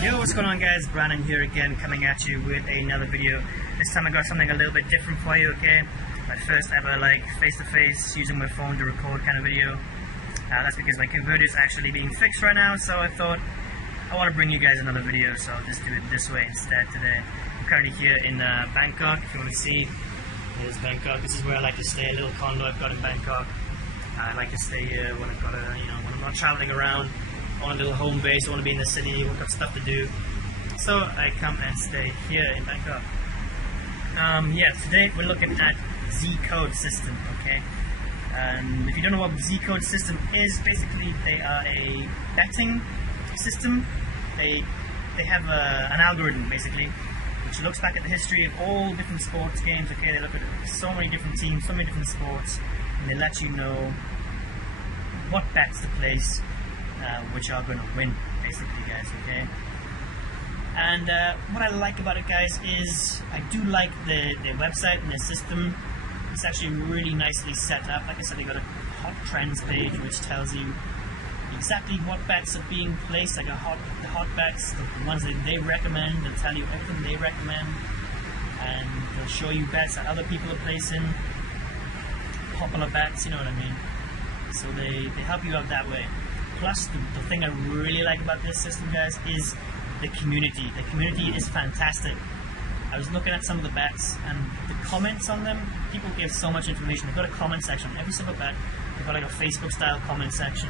Yo, what's going on guys? Brandon here again, coming at you with another video. This time I got something a little bit different for you, okay? My first ever face-to-face using my phone to record kind of video. That's because my converter is actually being fixed right now, so I thought I want to bring you guys another video, so I'll just do it this way instead today. I'm currently here in Bangkok. If you want to see, here's Bangkok. This is where I like to stay, a little condo I've got in Bangkok. I like to stay here when I've got when I'm not traveling around. I want a little home base, I want to be in the city, I've got stuff to do. So I come and stay here in Bangkok. Yeah, today we're looking at Zcode system, okay? If you don't know what Zcode system is, basically they are a betting system. They have an algorithm basically, which looks back at the history of all different sports games, okay? They look at so many different teams, so many different sports, and they let you know what bets to place, which are going to win, basically, guys, okay? And what I like about it, guys, is I do like their website and their system. It's actually really nicely set up. Like I said, they got a hot trends page which tells you exactly what bets are being placed, like the hot bets, the ones that they recommend. They'll tell you everything they recommend, and they'll show you bets that other people are placing, popular bets, you know what I mean? So they help you out that way. Plus, the thing I really like about this system, guys, is the community. The community is fantastic. I was looking at some of the bets, and the comments on them, people give so much information. They've got a comment section on every single bet. They've got like a Facebook-style comment section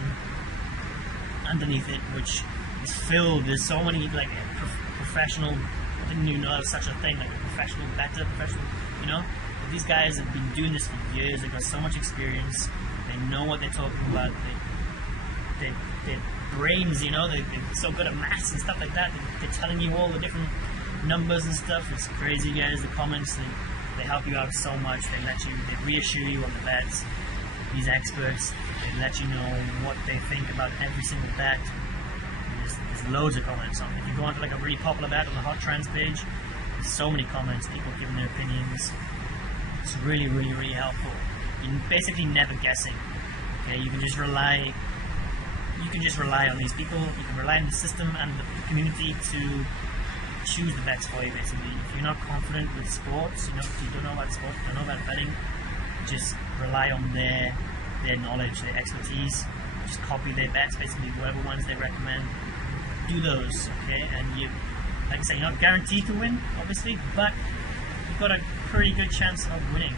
underneath it, which is filled. There's so many professional. I didn't even know there was such a thing, like a professional better, you know. But these guys have been doing this for years. They've got so much experience. They know what they're talking about. Their brains, you know, they're so good at maths and stuff like that. They're telling you all the different numbers and stuff. It's crazy, guys. The comments, they help you out so much. They reassure you on the bets. These experts, they let you know what they think about every single bet. There's loads of comments on it. If you go onto like a really popular bet on the hot trends page, there's so many comments, people giving their opinions. It's really, really, really helpful. You're basically never guessing. Okay, you can just rely on these people. You can rely on the system and the community to choose the bets for you, basically. If you're not confident with sports, if you don't know about sports, don't know about betting, just rely on their knowledge, their expertise. Just copy their bets, basically, whatever ones they recommend. Do those, okay? And you, like I say, you're not guaranteed to win, obviously, but you've got a pretty good chance of winning.